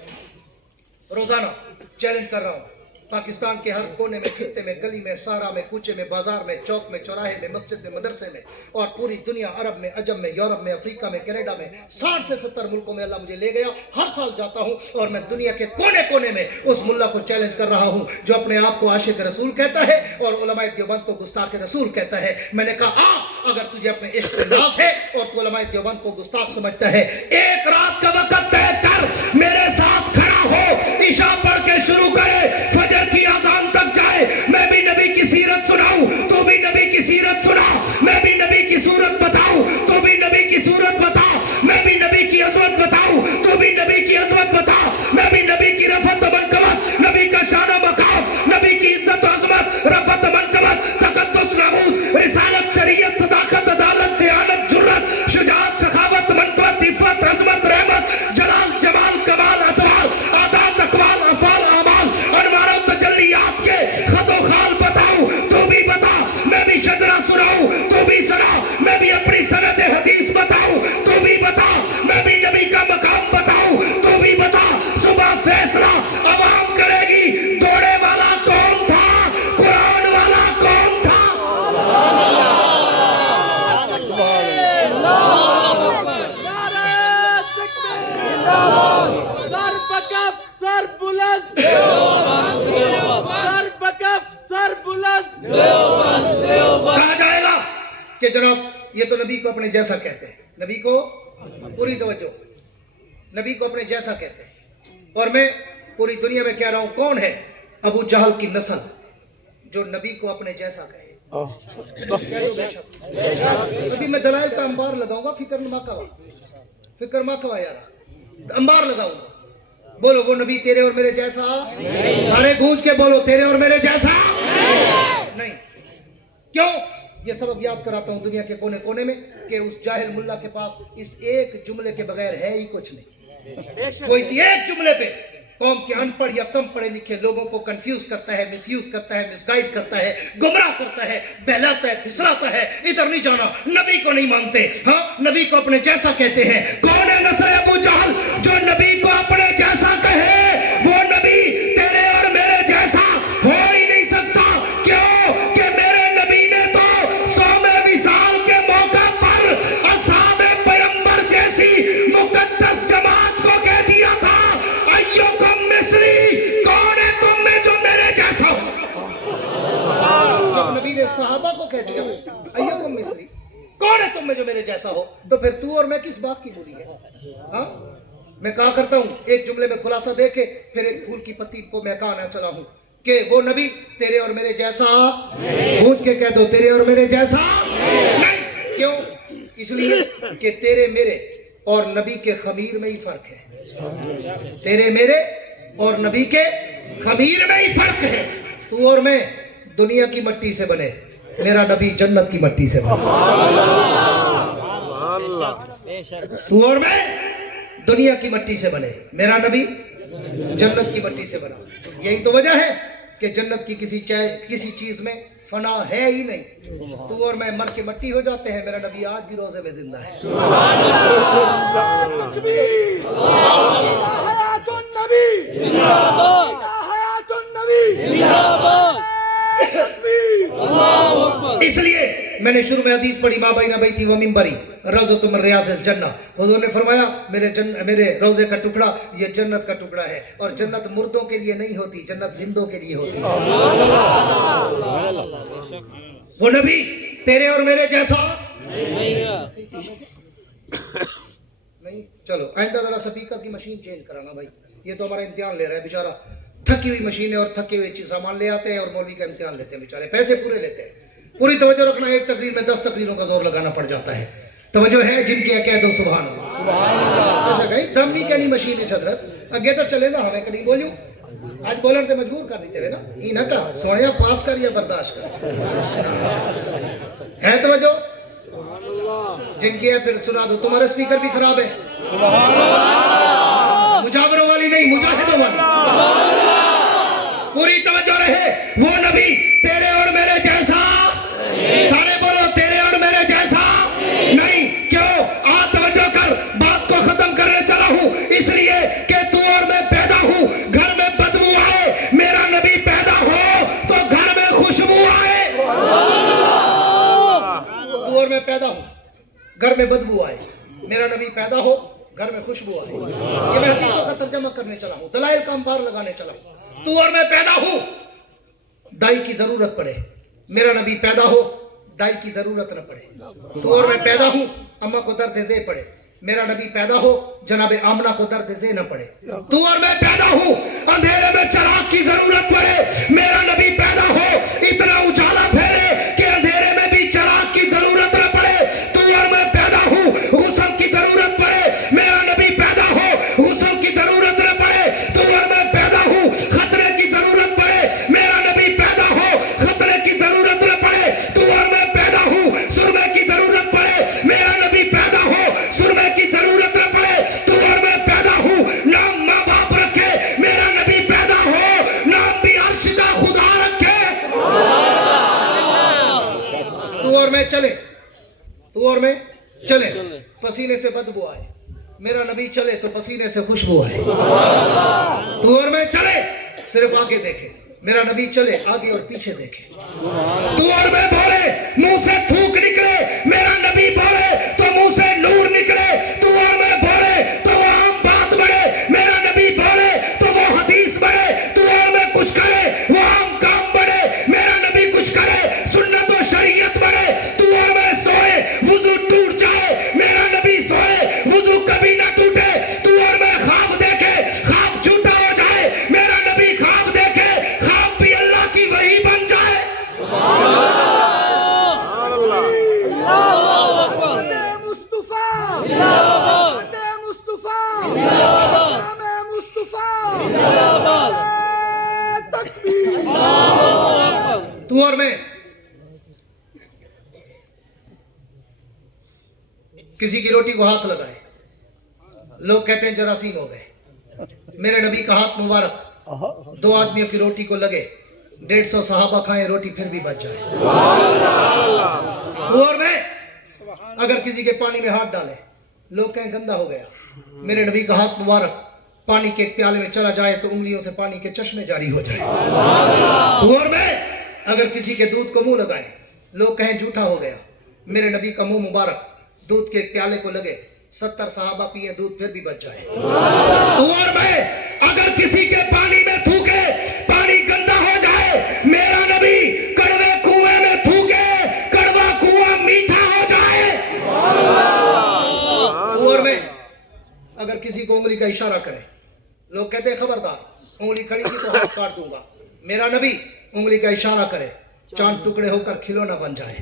रोजाना चैलेंज कर रहा हूँ, पाकिस्तान के हर कोने में, खित्ते में, गली में, सारा में, कूचे में, बाजार में, चौक में, चौराहे में, मस्जिद में, मदरसे में, और पूरी दुनिया, अरब में, अजम में, यूरोप में, अफ्रीका में, कनाडा में, 60 से 70 मुल्कों में अल्लाह मुझे ले गया। हर साल जाता हूँ और मैं दुनिया के कोने कोने में उस मुल्ला को चैलेंज कर रहा हूँ जो अपने आप को आशिक रसूल कहता है और उलमाए देवबंद को गुस्ताख रसूल कहता है। मैंने कहा अगर तुझे अपने इश्क पे नाज है और तू उलमाए देवबंद को गुस्ताख समझता है, एक रात का वक्त तय कर, मेरे साथ खड़ा हो, इशा पढ़ के शुरू करे, फजर की अजान तक जाए, मैं भी नबी की सीरत सुनाऊं, तू भी नबी की सीरत सुना, मैं भी नबी की सूरत बताऊं, तू भी नबी की सूरत बता, मैं भी नबी की अजमत बताऊं, तू भी नबी की अजमत बता, मैं भी नबी की रफत मनकबत, नबी का शान मकाम, नबी की इज्जत अजमत, रफत मनकबत, तकद्दुस नमूज, रिसालत, शरीयत, सदाकत, अदालत, दयानत, जुर्रत, शुजाअत, सखावत, मनकबत, इफ़्फ़त, अजमत, रहमत, जलाल, जमाल, कमाल, अतवार, आदात, अकवाल, अफ़ाल, अमाल, अनवार और तजल्लियात के खतो खाल बताऊं, तू भी बता, मैं भी शजरा सुनाऊं, तू भी सुना, मैं भी अपनी सनद हदीस बताऊं, तू भी बता, मैं भी नबी का मकाम बताऊं, तू भी बता, सुबह फैसला अवाम करेगी, दौड़े वाला कौन था, कुरान वाला कौन था। सर बकफ सर बुलंद, सर बकफ सर बुलंद। कहा जाएगा कि जनाब ये तो नबी को अपने जैसा कहते हैं, नबी को पूरी तवज्जो, नबी को अपने जैसा कहते हैं, और मैं पूरी दुनिया में कह रहा हूं कौन है अबू जहल की नस्ल जो नबी को अपने जैसा कहे। अभी मैं दलाइल का अंबार लगाऊंगा, फिक्र मा कवा यार, अंबार लगाऊंगा। बोलो वो नबी तेरे और मेरे जैसा, सारे गूंज के बोलो तेरे और मेरे जैसा नहीं। क्यों? ये सबक याद कराता हूं दुनिया के कोने कोने में कि उस जाहिल मुल्ला के पास इस एक जुमले के बगैर है ही कुछ नहीं। वो इस एक जुमले पे कौम के अनपढ़ या कम पढ़े लिखे लोगों को कंफ्यूज करता है, मिसयूज करता है, मिसगाइड करता है, गुमराह करता है, बहलाता है, फिसलाता है। इधर नहीं जाना, नबी को नहीं मानते, हाँ नबी को अपने जैसा कहते हैं। कौन है नस्ल अबू जहल जो नबी को अपने जैसा कहे? वो नबी तेरे और मेरे जैसा हो ही नहीं सकता। क्यों? कि मेरे नबी ने तो 100वें विसाल के मौका पर असहाबे पैगंबर जैसी मुकद्दस जमात को कह दिया था, अय्युकुम मिस्री, नबी ने सहाबा को कह दिया अय्युकुम मिस्ली, कौन है तुम में जो मेरे जैसा हो? तो फिर तू और मैं किस बात की बोली है? हाँ, मैं कहा करता हूँ एक जुमले में खुलासा दे के फिर एक फूल की पत्ती को मैं कहना चला हूँ कि वो नबी तेरे और मेरे जैसा, पूछ के कह दो तेरे और मेरे जैसा नहीं। क्यों? इसलिए कि तेरे मेरे और नबी के खमीर में ही फर्क है। तेरे मेरे और नबी के खमीर में ही फर्क है। तू और मैं दुनिया की मट्टी से बने, मेरा नबी जन्नत की मट्टी से बने। तू और मैं दुनिया की मट्टी से बने, मेरा नबी जन्नत की मट्टी से बना। यही तो वजह है कि जन्नत की किसी चीज में फना है ही नहीं। तू और मैं मर के मट्टी हो जाते हैं, मेरा नबी आज भी रोजे में जिंदा है। इसलिए मैंने शुरू में हदीस पढ़ी मा बैना बैती व मिंबरी रज़तुम मिन रियाज़िल जन्नह। हुज़ूर ने फरमाया मेरे रोजे का टुकड़ा ये जन्नत का टुकड़ा है, और जन्नत मुर्दों के लिए नहीं होती, जन्नत जिंदों के लिए होती है। वो नबी तेरे और मेरे जैसा नहीं। चलो आइंदा जरा स्पीकर की मशीन चेंज कराना भाई, ये तो हमारा इम्तिहान ले रहा है बेचारा। थकी हुई मशीन है और थके हुए सामान ले आते हैं और मौलवी का इम्तिहान लेते हैं बेचारे, पैसे पूरे लेते हैं। पूरी तवज्जो रखना, एक तकरीर में 10 तकरीरों का जोर लगाना पड़ जाता है। तवज्जो है जिनकी कह दो सुभान अल्लाह। कहीं दम नहीं कहनी मशीन है हजरत, अगे तो चले ना हमें कहीं बोलूं आज बोलन ते मजबूर कर दी थे ना, ई ना का सोनिया पास कर या बर्दाश्त कर है। तवज्जो जिनकी है फिर सुना दो। तुम्हारे स्पीकर भी खराब है, मुजावरों वाली नहीं, मुजाहिदों वाली। पूरी तवज्जो रहे। वो नबी तेरे और मेरे जैसा, सारे बोलो तेरे और मेरे जैसा नहीं। क्यों? आ तवज्जो कर, बात को खत्म करने चला हूं इसलिए कि तू और मैं पैदा हूं, घर में बदबू आए, मेरा नबी पैदा हो तो घर में खुशबू आए। तू और मैं पैदा हूं, घर में बदबू आए, मेरा नबी पैदा हो, घर में खुशबू आए। ये मैं हदीसों का तर्जमा करने चला हूं, दलाइल का अंबार लगाने चला हूं। तू और मैं पैदा हूं, दाई की जरूरत पड़े, मेरा नबी पैदा हो, दाई की जरूरत न पड़े। तू और मैं पैदा हूं, अम्मा को दर्द जे पड़े, मेरा नबी पैदा हो, जनाबे आमना को दर्द जे न पड़े। तू और मैं पैदा हूं, अंधेरे में चिराग की जरूरत पड़े, मेरा नबी पैदा हो, इतना उजाला फेरे कि अंधेरे में भी चिराग की जरूरत न पड़े। तू और मैं पैदा हूं, गुस्ल की जरूरत पड़े, मेरा नबी पैदा हो, गुस्ल की जरूरत न पड़े। तू और मैं पैदा हूं, खतरे की जरूरत पड़े, मेरा नबी पैदा हो, खतरे की जरूरत न पड़े। तू और मैं पैदा हूं, सुरमे की जरूरत पड़े, मेरा नबी पैदा हो, सुरमे की जरूरत न पड़े। तू और मैं पैदा हूं, नाम माँ बाप रखे, मेरा नबी पैदा हो, नाम भी अर्श का खुदा रखे। तू और मैं चले, तू और मैं चले, पसीने से बदबू आए, मेरा नबी चले तो पसीने से खुशबू आए। तू और मैं चले सिर्फ आगे देखे, मेरा नबी चले आगे और पीछे देखे। तू और मैं बोले मुंह से थूक निकले, मेरा नबी बोले तो मुंह से नूर निकले। तू और मैं बोले तो वो आम बात बढ़े, मेरा नबी बोले तो वो हदीस बढ़े। तू और मैं कुछ करे वो आम काम बढ़े, मेरा नबी कुछ करे सुन्नत और शरीयत बढ़े। तू और मैं सोए वुजू टूट जाए, मेरा नबी सोए वुजू कभी ना टूटे। तू और मैं ख्वाब देखे, ख्वाब झूठा हो जाए, मेरा नबी ख्वाब देखे, ख्वाब भी अल्लाह की वही बन जाए। तू और मैं किसी की रोटी को हाथ लगाए, लोग कहते हैं जरासीम हो गए। मेरे नबी का हाथ मुबारक 2 आदमियों की रोटी को लगे, 150 सहाबा खाएं रोटी फिर भी बच जाए। तू और मैं अगर किसी के पानी में हाथ डाले, लोग कहें गंदा हो गया, मेरे नबी का हाथ मुबारक पानी के प्याले में चला जाए तो उंगलियों से पानी के चश्मे जारी हो जाए। तू और मैं अगर किसी के दूध को मुंह लगाए, लोग कहें झूठा हो गया, मेरे नबी का मुंह मुबारक दूध के प्याले को लगे, 70 सहाबा पिए दूध फिर भी बच जाए। तू और मैं अगर किसी के पानी में थूके, पानी गंदा हो जाए, मेरा नबी कड़वे कुएं में انگلی کا اشارہ کرے. لوگ کہتے ہیں خبردار, انگلی کھڑی کی تو ہاتھ کاٹ دوں گا. میرا نبی انگلی کا اشارہ کرے, چاند ٹکڑے ہو کر کھلونا بن جائے.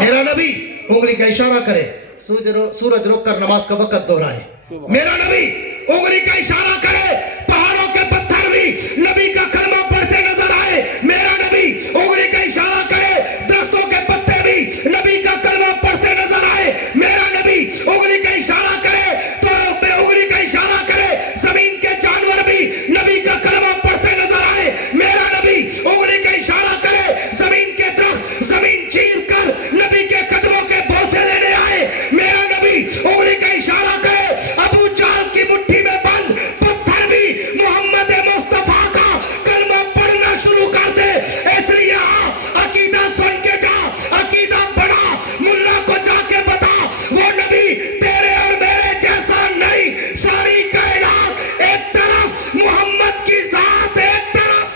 میرا نبی انگلی کا اشارہ کرے, سورج روک کر نماز کا وقت دہرائے. میرا نبی انگلی کا اشارہ کرے, پہاڑوں کے پتھر بھی نبی کا کلمہ پڑھتے نظر آئے. میرا نبی انگلی کا اشارہ کرے, درختوں کے پتے بھی نبی کا کلمہ پڑھتے نظر آئے. میرا نبی انگلی کا اشارہ کرے تو انگلی کا اشارہ کرے, زمین کے جانور بھی نبی کا کلمہ پڑھتے نظر آئے. میرا نبی انگلی کا اشارہ کرے, زمین کے درخت زمین چیر کر نبی کے قدموں کے بوسے لینے آئے. میرا نبی انگلی کا اشارہ کرے, ابو جہل کی مٹھی میں بند پتھر بھی محمد مصطفیٰ کا کلمہ پڑھنا شروع کر دے. اس لیے عقیدہ سن کے جا, عقیدہ بڑھا, ملا کو جا کے بتا وہ نبی تیرے اور میرے جیسا نہیں. ساری کائنات ایک طرف, محمد کی ذات ایک طرف.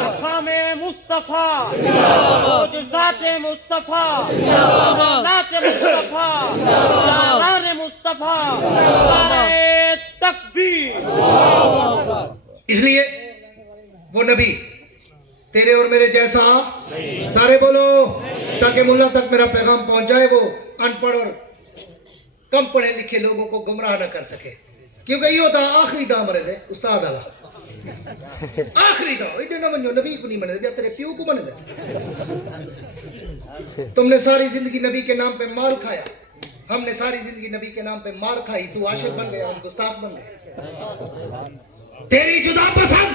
مقام مصطفیٰ, ذات مصطفیٰ, ذات مصطفیٰ, نار مصطفیٰ, نعرہ تکبیر. اس لیے وہ نبی تیرے اور میرے جیسا, سارے بولو تاکہ ملا تک میرا پیغام پہنچ جائے. وہ ان پڑھ اور کم پڑھے لکھے لوگوں کو گمراہ نہ کر سکے, کیونکہ یہ ہوتا آخری دا مرے دے استاد آلہ, آخری دا ایڈے نہ بنجو نبی کو نہیں منے دے, تیرے پیو کو منے دے. تم نے ساری زندگی نبی کے نام پہ مار کھایا, ہم نے ساری زندگی نبی کے نام پہ مار کھائی. تو عاشق بن گیا, ہم گستاخ بن گئے. تیری جدا پسند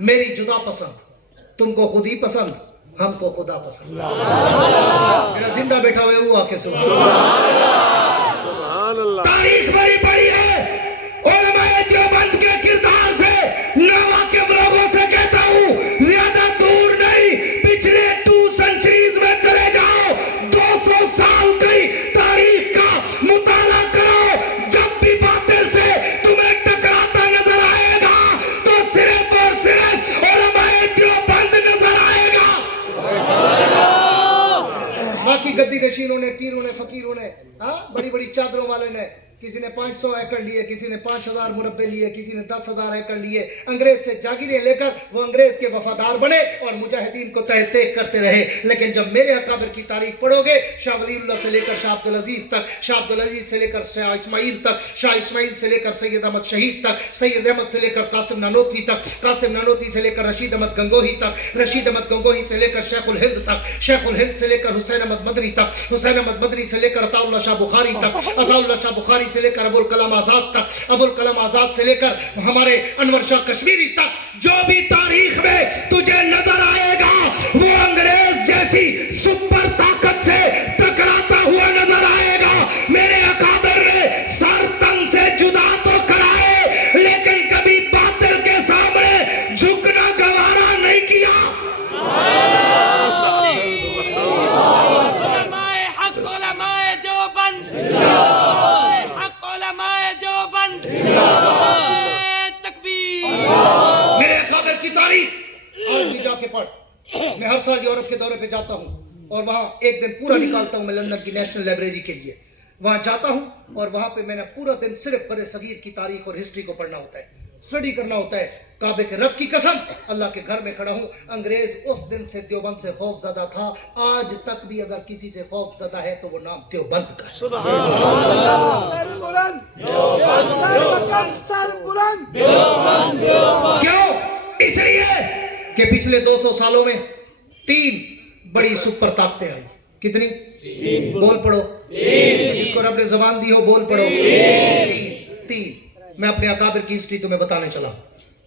میری جدا پسند, تم کو خود ہی پسند ہم کو خدا پسند. میرا زندہ بیٹھا ہوئے وہ آکے سبحان اللہ. تاریخ بڑی بڑی ہے, علماء دیوبند کے کردار سے ناواقف لوگوں سے کہتا ہوں, زیادہ دور نہیں, پچھلے 2 سنچریز میں چلے جاؤ, 200 سال کی تاریخ کا مطالعہ کرو. جب بھی باطل سے تمہیں ٹکراتا نظر آئے گا تو صرف اور صرف علماء دیوبند نظر آئے گا. باقی گدی نشینوں نے, پیروں نے, فقیروں نے, بڑی بڑی چادروں والے نے, کسی نے 500 ایکڑ لیے, کسی نے 5000 مربع لیے, کسی نے 10,000 ایکڑ لیے. انگریز سے جاگیریں لے کر وہ انگریز کے وفادار بنے اور مجاہدین کو تہ تیغ کرتے رہے. لیکن جب میرے اکابر کی تاریخ پڑھو گے, شاہ ولی اللہ سے لے کر شاہ عبدالعزیز تک, شاہ عبدالعزیز سے لے کر شاہ اسماعیل تک, شاہ اسماعیل سے لے کر سید احمد شہید تک, سید احمد سے لے کر قاسم نانوتوی تک, قاسم نانوتوی سے لے کر رشید احمد گنگوہی تک, رشید احمد گنگوہی سے لے کر شیخ الہند تک, شیخ الہند سے لے کر حسین احمد مدنی تک, حسین احمد مدنی سے لے کر عطا اللہ شاہ بخاری تک, عطا اللہ شاہ بخاری سے لے کر ابو الکلام آزاد تک, ابو الکلام آزاد سے لے کر ہمارے انور شاہ کشمیری تک. جو بھی تاریخ میں تجھے نظر آئے گا وہ انگریز جیسی سپر طاقت سے ٹکراتا ہوا نظر آئے گا. میرے اکابر نے سر تن سے جدا تو کرائے, لیکن کبھی باطل کے سامنے جھکنا گوارا نہیں کیا. علماء حق, علماء دیوبند, حق علماء دیوبند, تکبیر. میرے اکابر کی تاریخ آج بھی جا کے پڑھ. میں ہر سال یورپ کے دورے پہ جاتا ہوں اور وہاں ایک دن پورا نکالتا ہوں میں لندن کی نیشنل لائبریری کے لیے. وہاں جاتا ہوں اور وہاں پہ میں نے پورا دن صرف بر صغیر کی تاریخ اور ہسٹری کو پڑھنا ہوتا ہے, اسٹڈی کرنا ہوتا ہے. کعبے کے رب کی قسم اللہ کے گھر میں کھڑا ہوں, انگریز اس دن سے دیوبند سے خوف زدہ تھا. آج تک بھی اگر کسی سے خوف زدہ ہے تو وہ نام دیوبند کا. سر بلند, سر بکف, سر بلند. کیوں؟ اس لیے کہ پچھلے 200 سالوں میں 3 بڑی سپر طاقتیں آئی. کتنی؟ بول پڑھو, جس کو رب نے زبان دی ہو بول پڑھو. 3. میں اپنے اکابر کی ہسٹری تمہیں بتانے چلا ہوں.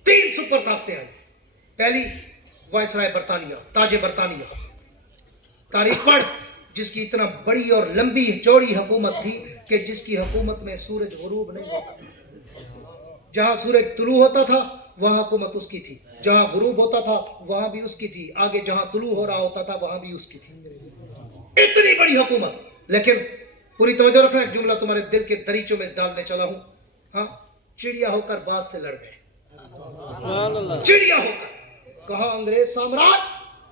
3 سپر طاقتیں آئی. پہلی وائسرائے برطانیہ, تاج برطانیہ. تاریخ پڑھ, جس کی اتنا بڑی اور لمبی چوڑی حکومت تھی کہ جس کی حکومت میں سورج غروب نہیں ہوتا. جہاں سورج طلوع ہوتا تھا وہاں حکومت اس کی تھی, جہاں غروب ہوتا تھا وہاں بھی اس کی تھی, آگے جہاں طلوع ہو رہا ہوتا تھا وہاں بھی اس کی تھی. اتنی بڑی حکومت. لیکن پوری توجہ رکھنا, ایک جملہ تمہارے دل کے دریچوں میں ڈالنے چلا ہوں. ہاں, چڑیا ہو کر باز سے لڑ گئے. چڑیا ہو کر. کہاں انگریز سامراج,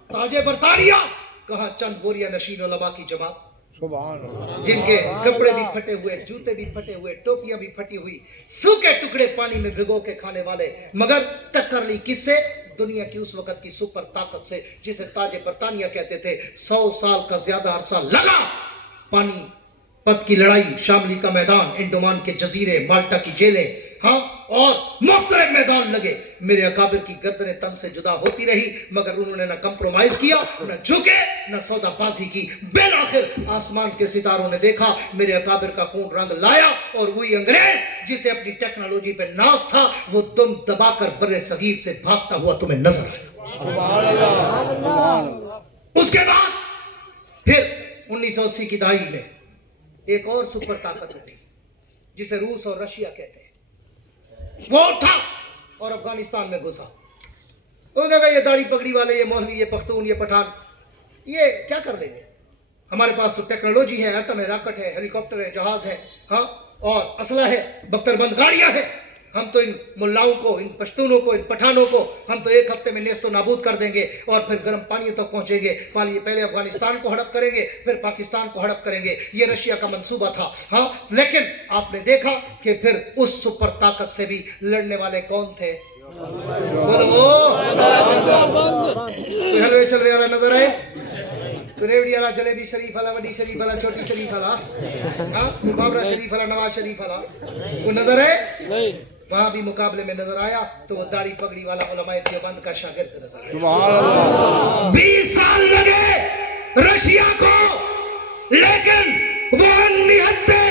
تاج برطانیہ, کہاں چند بوریا نشین علماء کی جماعت. जिनके कपड़े भी फटे हुए, जूते भी फटे हुए, टोपियां भी फटी हुई, सूखे टुकड़े पानी में भिगो के खाने वाले, मगर टक्कर ली किससे? दुनिया की उस वक्त की सुपर ताकत से, जिसे ताजे बरतानिया कहते थे। 100 साल का ज्यादा अरसा लगा पानी पत की लड़ाई, शामली का मैदान, इंडोमान के जजीरे, माल्टा की जेलें, हाँ, और मुख्तलिफ मैदान लगे। मेरे अकाबिर की गर्दनें तन से जुदा होती रही, मगर उन्होंने न कंप्रोमाइज किया, न झुके, न सौदाबाजी की। बिल आखिर आसमान के सितारों ने देखा, मेरे अकाबिर का खून रंग लाया, और वही अंग्रेज जिसे अपनी टेक्नोलॉजी पे नाज था, वो दुम दबाकर बर्रे सगीर से भागता हुआ तुम्हें नजर आया। उसके बाद फिर 1980 की दहाई में एक और सुपर ताकत उठी, जिसे रूस और रशिया कहते हैं। वो उठा और अफगानिस्तान में घुसा। उन्होंने कहा ये दाढ़ी पगड़ी वाले, ये मौलवी, ये पख्तून, ये पठान, ये क्या कर लेंगे? हमारे पास तो टेक्नोलॉजी है, एटम है, रॉकेट है, हेलीकॉप्टर है, जहाज है, हाँ, और असला है, बख्तरबंद गाड़ियां हैं। हम तो इन मुल्लाओं को, इन पश्तूनों को, इन पठानों को हम तो एक हफ्ते में नेस्तो नाबूद कर देंगे, और फिर गर्म पानियों तक पहुंचेंगे। पहले अफगानिस्तान को हड़प करेंगे, फिर पाकिस्तान को हड़प करेंगे। ये रशिया का मंसूबा था, हाँ। लेकिन आपने देखा कि फिर उस सुपर ताकत से भी लड़ने वाले कौन थे? बोलो, कोई हलवे चलवे वाला नजर आए? कोई रेवड़ी वाला, जलेबी शरीफ वाला, बड़ी शरीफ वाला, छोटी शरीफ वाला, हाँ, कोई बाबरा शरीफ वाला, नवाज शरीफ वाला, कोई नजर है? नहीं। वहां भी मुकाबले में नजर आया तो वो दाढ़ी पगड़ी वाला उलमाए देवबंद का शागिर्द नजर आया। 20 साल लगे रशिया को, लेकिन वो निहत्ते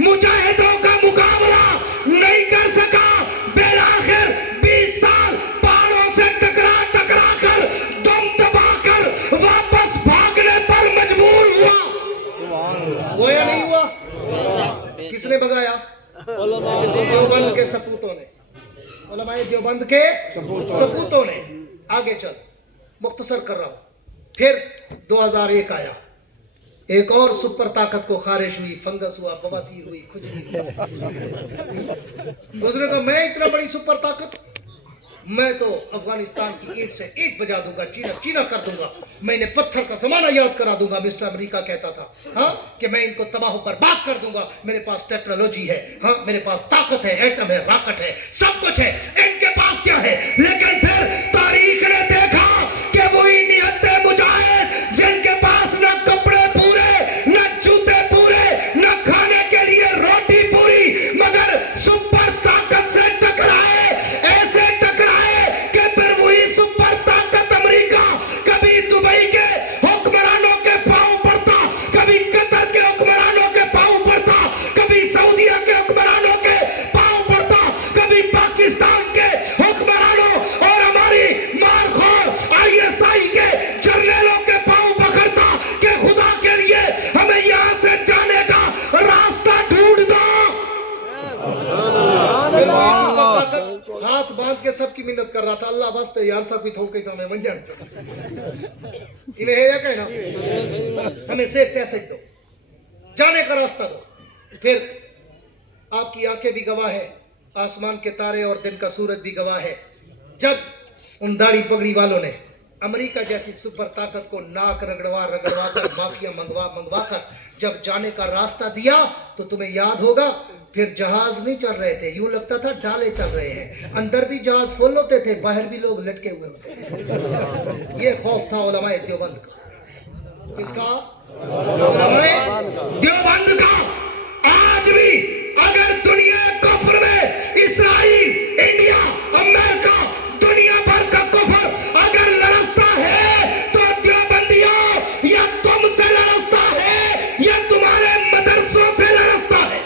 मुजाहिदों का मुकाबला नहीं कर सका। बिलाखिर 20 साल पहाड़ों से टकरा कर, दम दबाकर वापस भागने पर मजबूर हुआ। वो या नहीं हुआ? किसने भगाया? देवबंद के सपूतों ने, उलमाए देवबंद के सपूतों ने। आगे चल, मुख्तसर कर रहा हूं। फिर 2001 आया, एक और सुपर ताकत को खारिश हुई, फंगस हुआ, बवासीर हुई, खुजली हुई। दूसरे का मैं इतना बड़ी सुपर ताकत, मैं तो अफगानिस्तान की ईंट से ईंट बजा दूंगा, चीना चीना कर दूंगा, मैं इन्हें पत्थर का जमाना याद करा दूंगा। मिस्टर अमेरिका कहता था, हाँ, कि मैं इनको तबाह बर्बाद कर दूंगा। मेरे पास टेक्नोलॉजी है, हाँ, मेरे पास ताकत है, एटम है, रॉकेट है, सब कुछ है। इनके पास क्या है? लेकिन फिर तारीख ने देखा कि वही निहत्ते मुजाहिद जिनके पास न कपड़े पूरे, न जूते पूरे, न खाने के लिए रोटी पूरी, मगर सुपर ताकत से टकराए। ऐसे कि फिर वही सुपर ताकत अमेरिका कभी दुबई के हुक्मरानों के पांव पड़ता, कभी कतर के हुक्मरानों के पांव पड़ता, कभी सऊदीया के हुक्मरानों के पांव पड़ता, कभी पाकिस्तान के हुक्मरानों और हमारी मारखोर ISI के जर्नलों के पांव पकड़ता कि खुदा के लिए हमें यहां से जाने का रास्ता ढूंढ दो। हाथ बांध के सबकी मिन्नत कर रहा था, अल्लाह वास्ते यार सब कुछ होके तो मैं बन जान इन्हें है या कहना, हमें सिर्फ पैसे दो, जाने का रास्ता दो। फिर आपकी आंखें भी गवाह है, आसमान के तारे और दिन का सूरज भी गवाह है। जब उन दाढ़ी पगड़ी वालों ने अमेरिका जैसी सुपर ताकत को नाक रगड़वा कर, माफिया मंगवा कर जब जाने का रास्ता दिया, तो तुम्हें याद होगा फिर जहाज नहीं चल रहे थे, यूं लगता था डाले चल रहे हैं। अंदर भी जहाज फुल होते थे, बाहर भी लोग लटके हुए होते थे। ये खौफ था उलमाए देवबंद का। किसका? उलमाए देवबंद का। आज भी अगर दुनिया कुफ्र में इस्राइल, इंडिया, अमेरिका, दुनिया भर का कुफ्र अगर लड़सता है, तो देवबंदियों या तुमसे लड़सता है या तुम्हारे मदरसों से लड़सता है।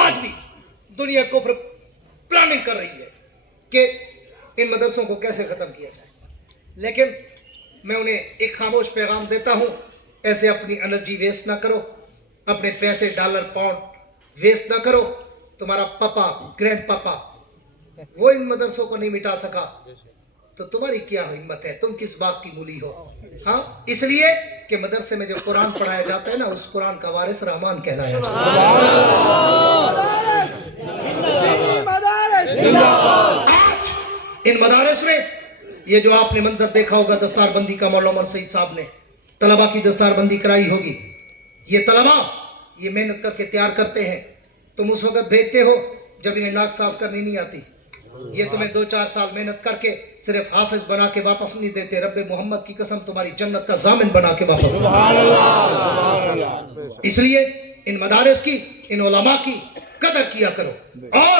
आज भी दुनिया कुफ्र प्लानिंग कर रही है कि इन मदरसों को कैसे खत्म किया जाए। लेकिन मैं उन्हें एक खामोश पैगाम देता हूं, ऐसे अपनी एनर्जी वेस्ट ना करो, अपने पैसे डॉलर पाउंड वेस्ट ना करो। तुम्हारा पापा, ग्रैंड पापा, वो इन मदरसों को नहीं मिटा सका, तो तुम्हारी क्या हिम्मत है? तुम किस बात की मूली हो? हाँ, इसलिए कि मदरसे में जो कुरान पढ़ाया जाता है ना, उस कुरान का वारिस रहमान कहलाया जाता है। आज इन मदारस में ये जो आपने मंजर देखा होगा दस्तार बंदी का, मौलाना उमर सईद साहब ने तलबा की दस्तारबंदी कराई होगी। ये तलबा ये मेहनत करके तैयार करते हैं, तुम उस वक्त भेजते हो जब इन्हें नाक साफ करनी नहीं आती। ये तुम्हें 2-4 साल मेहनत करके सिर्फ हाफिज बना के वापस नहीं देते, रब्बे मोहम्मद की कसम तुम्हारी जन्नत का जामिन बना के वापस देते। इसलिए इन मदारिस की, इन उलमा की कदर किया करो, और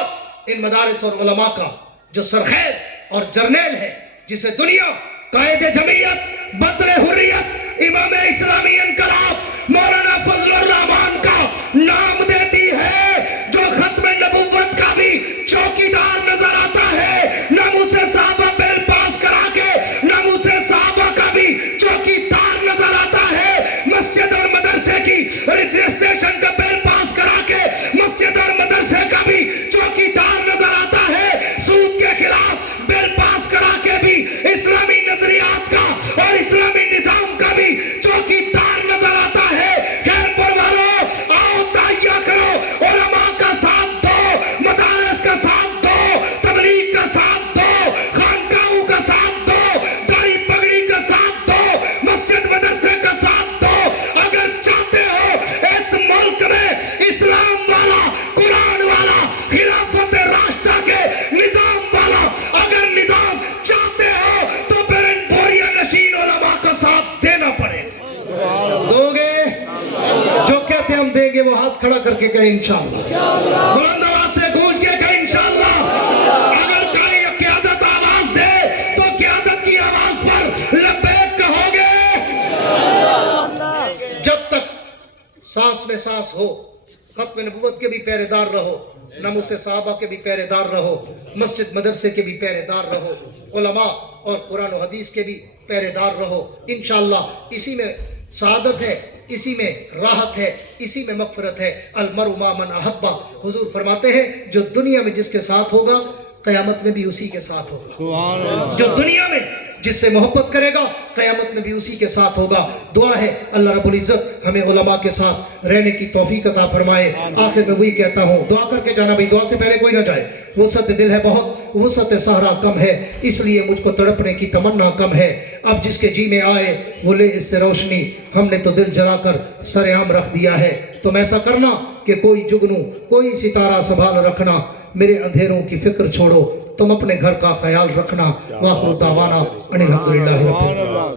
इन मदारिस और उलमा का जो सरखैर और जर्नेल है, जिसे दुनिया कायदे जमीयत, बदले हुर्रियत, इमाम इस्लामी इनकलाब मौलाना फजलुर रहमान का नाम देती है, जो खत्म नबुव्वत का भी चौकीदार नजर आता है, नामुसे साहबा बिल पास करा के नामुसे साहबा का भी चौकीदार नजर आता है, मस्जिद और मदरसे की रजिस्ट्रेशन का बिल पास करा के मस्जिद और मदरसे का भी चौकीदार नजर आता है, सूद के खिलाफ बिल पास करा के भी इस्लामी नजरियात का और इस्लामी निजाम का भी चौकीदार नजर आता है। खैर परवानो, आओ ताइया करो, उलमा का साथ दो, मदारस का साथ दो, तबलीग का साथ दो, खानकाहों का साथ दो, दाढ़ी पगड़ी का साथ दो, मस्जिद मदरसे का साथ दो। अगर चाहते हो इस मुल्क में इस्लाम वाला, कुरान वाला, खिलाफत राशिदा के निजाम वाला अगर निजाम चाहते हो, तो फिर इन बोरिया नशीन उलमा का साथ देना पड़ेगा। दोगे? जो कहते हम देंगे वो हाथ खड़ा करके कहे इंशाअल्लाह, बुलंद आवाज से गूंज के कहे इंशाअल्लाह। अगर कोई क़यादत आवाज दे तो क़यादत की आवाज पर लब्बैक कहोगे। जब तक सांस में सांस हो, खत्म नबुव्वत के भी पहरेदार रहो, नमूसे साहबा के भी पहरेदार रहो, मस्जिद मदरसे के भी पहरेदार रहो, उलमा और कुरान और हदीस के भी पहरेदार रहो। इंशाअल्लाह इसी में सआदत है, इसी में राहत है, इसी में मगफरत है। अलमरु मा मन अहब्बा, हुजूर फरमाते हैं जो दुनिया में जिसके साथ होगा क़यामत में भी उसी के साथ होगा। जो दुनिया में जिससे मोहब्बत करेगा क़यामत में भी उसी के साथ होगा। दुआ है अल्लाह रब्बुल इज़्ज़त हमें उलमा के साथ रहने की तौफीक अता फरमाए। आखिर में वही कहता हूँ, दुआ करके जाना भाई, दुआ से पहले कोई ना जाए। वुसअत दिल है बहुत, वुसअत सहरा कम है, इसलिए मुझको तड़पने की तमन्ना कम है। अब जिसके जी में आए वो ले इससे रोशनी, हमने तो दिल जलाकर सरेआम रख दिया है। तुम ऐसा करना कि कोई जुगनू, कोई सितारा संभाल रखना, मेरे अंधेरों की फिक्र छोड़ो, तुम अपने घर का ख्याल रखना। वाखिर दावाना अनिल हम्दुलिल्लाहि रब्बिल आलमीन।